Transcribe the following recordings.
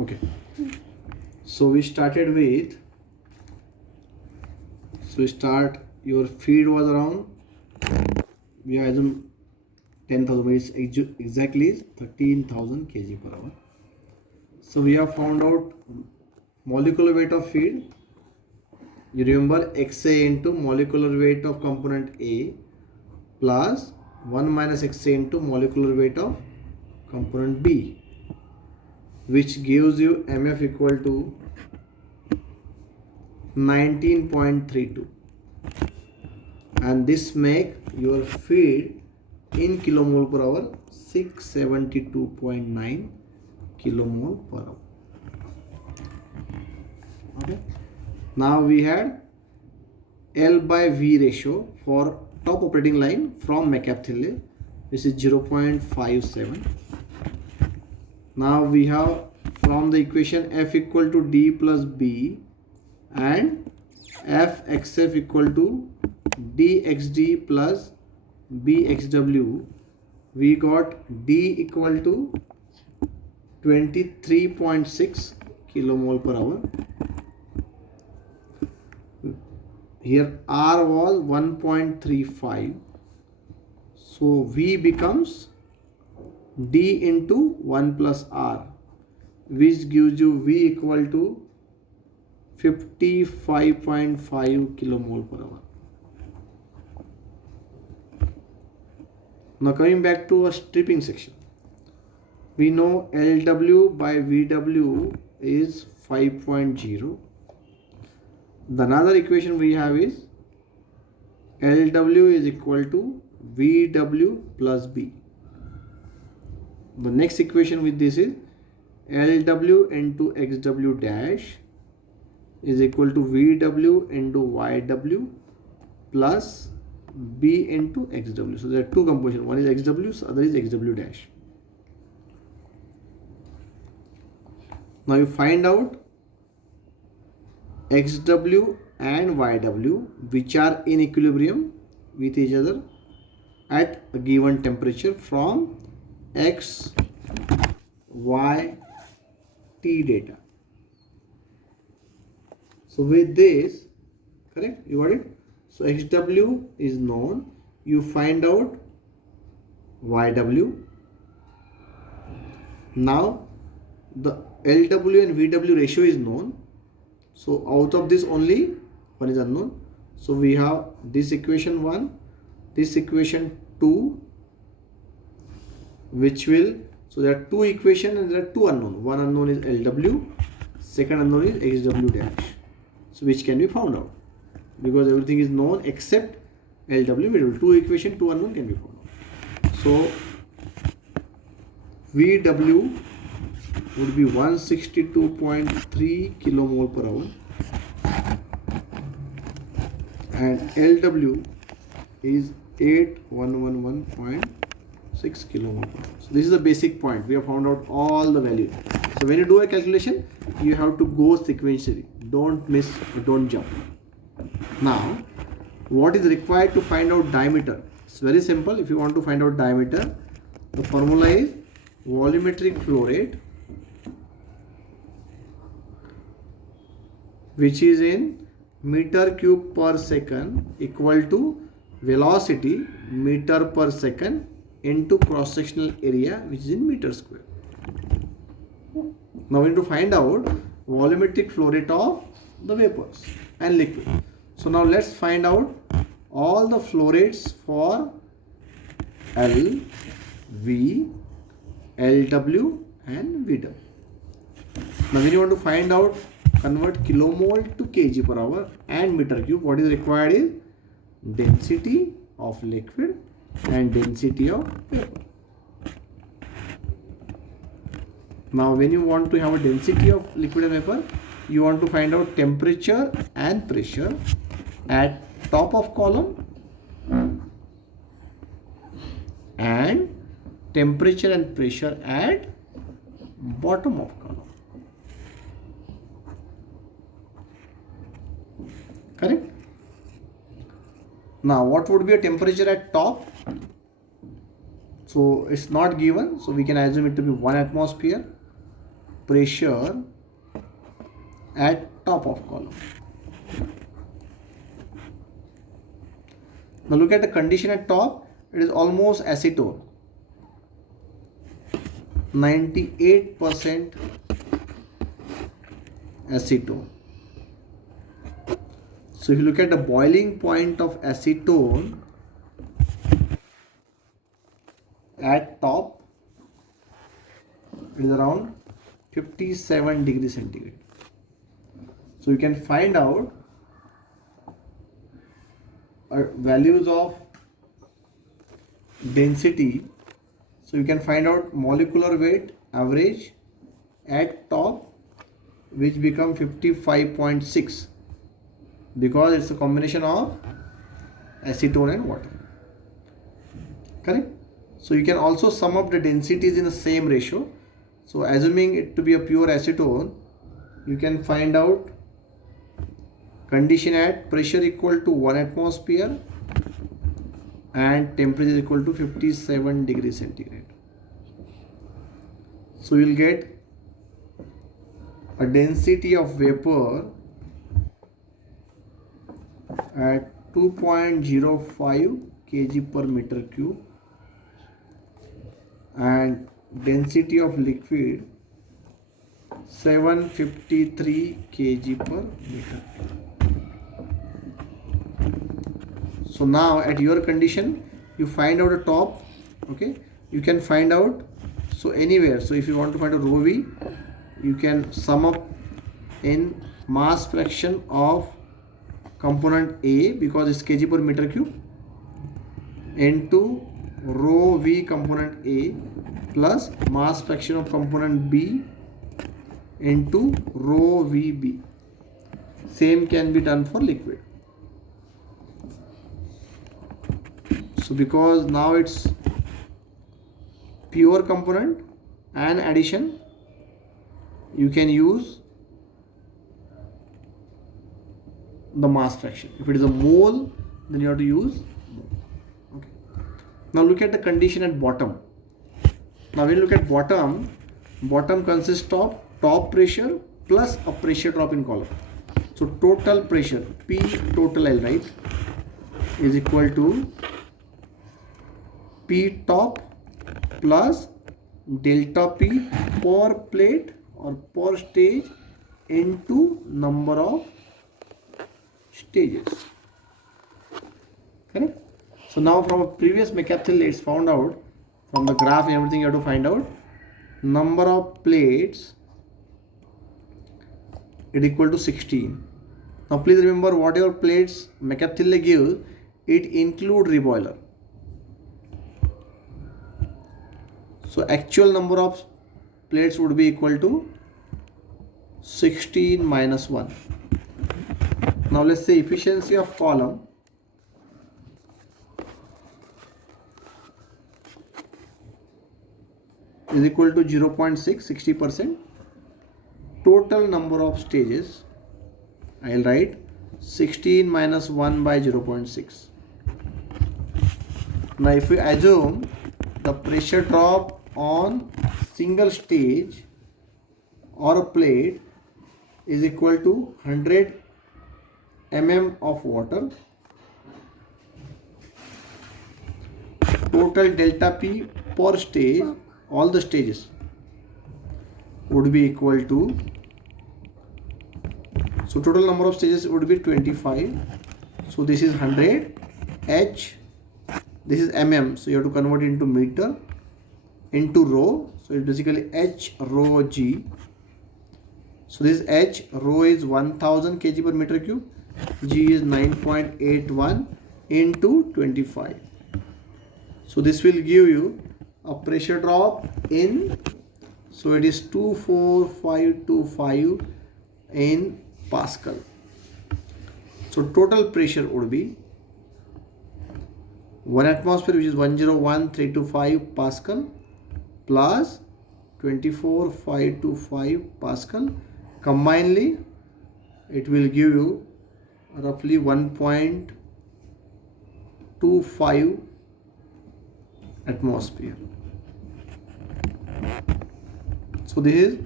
Okay. So we started with. So start your feed was around. We assume 10,000. It's exactly 13,000 kg per hour. So we have found out molecular weight of feed. You remember XA into molecular weight of component A plus 1 minus XA into molecular weight of component B, which gives you MF equal to 19.32, and this make your feed in kilomole per hour 672.9 kilomole per hour. Okay. Now we had L by V ratio for top operating line from mcabe thiele, which is 0.57. Now we have from the equation F equal to D plus B and Fxf equal to dxd plus bxw, we got D equal to 23.6 kilomole per hour. Here R was 1.35, so V becomes D into 1 plus R, which gives you V equal to 55.5 kilomole per hour. Now coming back to a stripping section, we know LW by VW is 5.0. The another equation we have is LW is equal to VW plus B. The next equation with this is LW into XW dash is equal to VW into YW plus B into XW. So there are two compositions. One is XW, so other is XW dash. Now you find out XW and YW which are in equilibrium with each other at a given temperature from X, Y, T data. So with this, correct, you got it? So XW is known, you find out YW. Now the LW and VW ratio is known. So out of this only one is unknown. So we have this equation 1, this equation 2, which will, so there are two equations and there are two unknown. One unknown is LW, second unknown is XW dash. So which can be found out because everything is known except LW, VW. Two equation, two unknown can be found out. So VW would be 162.3 kilomole per hour and LW is 8111.6 kilomole per hour. So this is the basic point. We have found out all the values. So when you do a calculation, you have to go sequentially. Don't miss, don't jump. Now, what is required to find out diameter? It's very simple. If you want to find out diameter, the formula is volumetric flow rate, which is in meter cube per second equal to velocity meter per second into cross sectional area, which is in meter square. Now we need to find out volumetric flow rate of the vapors and liquid. So now let's find out all the flow rates for L, V, LW and VW. Now when you want to find out, convert kilomole to kg per hour and meter cube, what is required is density of liquid and density of vapor. Now when you want to have a density of liquid and vapor, you want to find out temperature and pressure at top of column and temperature and pressure at bottom of column. Correct? Now what would be a temperature at top? So it's not given, so we can assume it to be 1 atmosphere. pressure at top of column. Now look at the condition at top. It is almost acetone. 98% acetone. So if you look at the boiling point of acetone at top, it is around 57 degrees centigrade. So you can find out values of density. So you can find out molecular weight average at top, which become 55.6 because it's a combination of acetone and water. Correct? So you can also sum up the densities in the same ratio. So assuming it to be a pure acetone, you can find out condition at pressure equal to 1 atmosphere and temperature equal to 57 degrees centigrade. So you will get a density of vapor at 2.05 kg per meter cube and density of liquid 753 kg per meter. So now at your condition, you find out the top, okay, you can find out, so anywhere, so if you want to find a rho V, you can sum up in mass fraction of component A because it's kg per meter cube into rho V component A plus mass fraction of component B into rho VB. Same can be done for liquid. So because now it's pure component and addition, you can use the mass fraction. If it is a mole, then you have to use mole. Okay. Now look at the condition at bottom. Now when you look at bottom, bottom consists of top pressure plus a pressure drop in column. So total pressure P total L, right, is equal to P top plus delta P per plate or per stage into number of stages. Correct? So now from a previous mcabe thiele, it's found out from the graph and everything, you have to find out number of plates is equal to 16. Now please remember, whatever plates mcabe thiele gives, it include reboiler. So actual number of plates would be equal to 16 minus 1. Now let's say efficiency of column is equal to 0.6, 60%. Total number of stages, I'll write 16 minus 1 by 0.6. Now if we assume the pressure drop on single stage or a plate is equal to 100 mm of water, total delta P per stage, all the stages, would be equal to, so total number of stages would be 25. So this is 100 H, this is mm, so you have to convert it into meter into rho, so it's basically H rho G. So this H rho is 1000 kg per meter cube, G is 9.81 into 25. So this will give you a pressure drop in, so it is 24525 in Pascal. So total pressure would be 1 atmosphere, which is 101,325 Pascal, plus 24,525 Pascal. Combinedly, it will give you roughly 1.25 atmosphere. So this is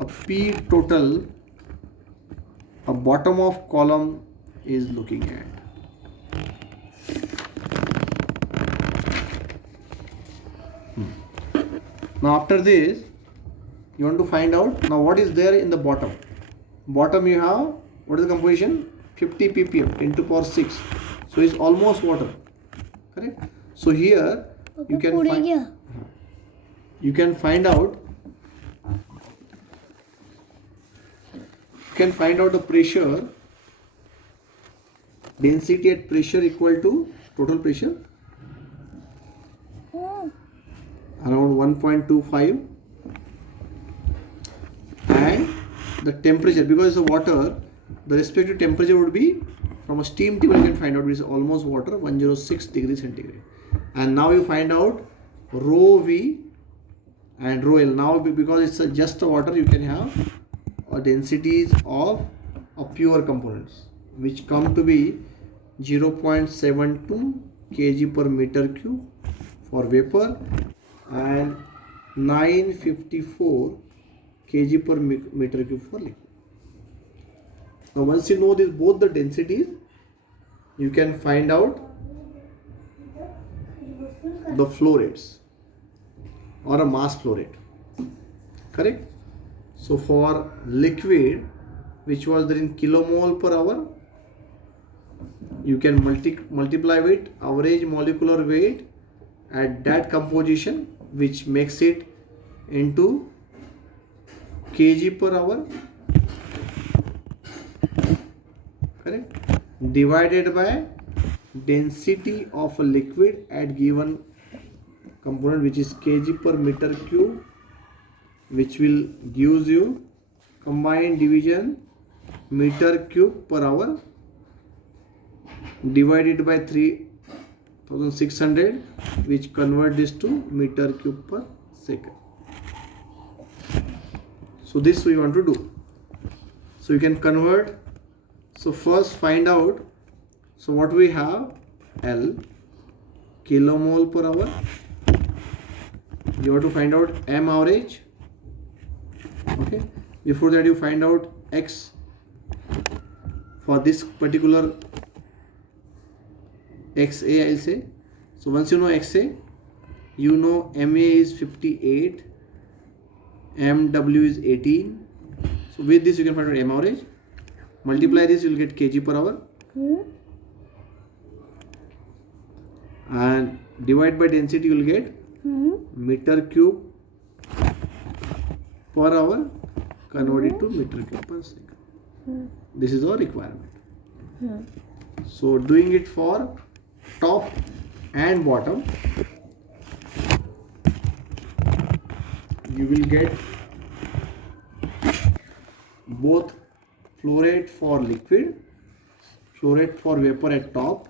a P total, a bottom of column is looking at. Now after this, you want to find out now what is there in the bottom. Bottom you have, what is the composition? 50 ppm, 10 to the power 6. So it's almost water. Correct? So here you can find out the pressure, density at pressure equal to total pressure around 1.25, and the temperature, because it's a water, the respective temperature would be, from a steam table you can find out, which is almost water, 106 degrees centigrade. And now you find out rho V and rho L. Now because it's just a water, you can have densities of pure components which come to be 0.72 kg per meter cube for vapor and 954 kg per meter cube for liquid. Now once you know this, both the densities, you can find out the flow rates or a mass flow rate. Correct? So for liquid, which was there in kilomole per hour, you can multiply with average molecular weight at that composition, which makes it into kg per hour, correct, divided by density of a liquid at given component, which is kg per meter cube, which will gives you combined division meter cube per hour divided by 3600, which convert this to meter cube per second. So this we want to do. So you can convert. So first find out, so what we have, L, kilomole per hour. You have to find out M average. Okay. Before that you find out X for this particular XA, I'll say. So once you know XA, you know MA is 58, MW is 18. So with this you can find out M average. Multiply this, you will get kg per hour. And divide by density, you will get meter cube per hour converted to meter cube per second. This is our requirement. So doing it for top and bottom, you will get both flow rate for liquid, flow rate for vapor at top,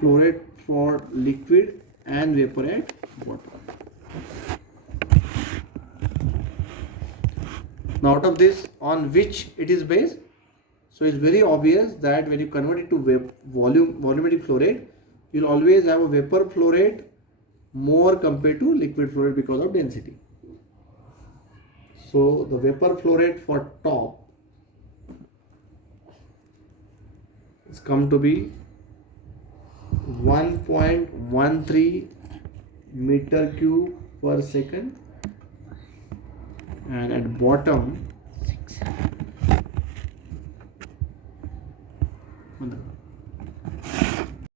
flow rate for liquid and vapor at bottom. Now out of this, on which it is based? So it's very obvious that when you convert it to volumetric flow rate, you'll always have a vapor flow rate more compared to liquid flow rate because of density. So the vapor flow rate for top is come to be 1.13 meter cube per second, and at bottom 6.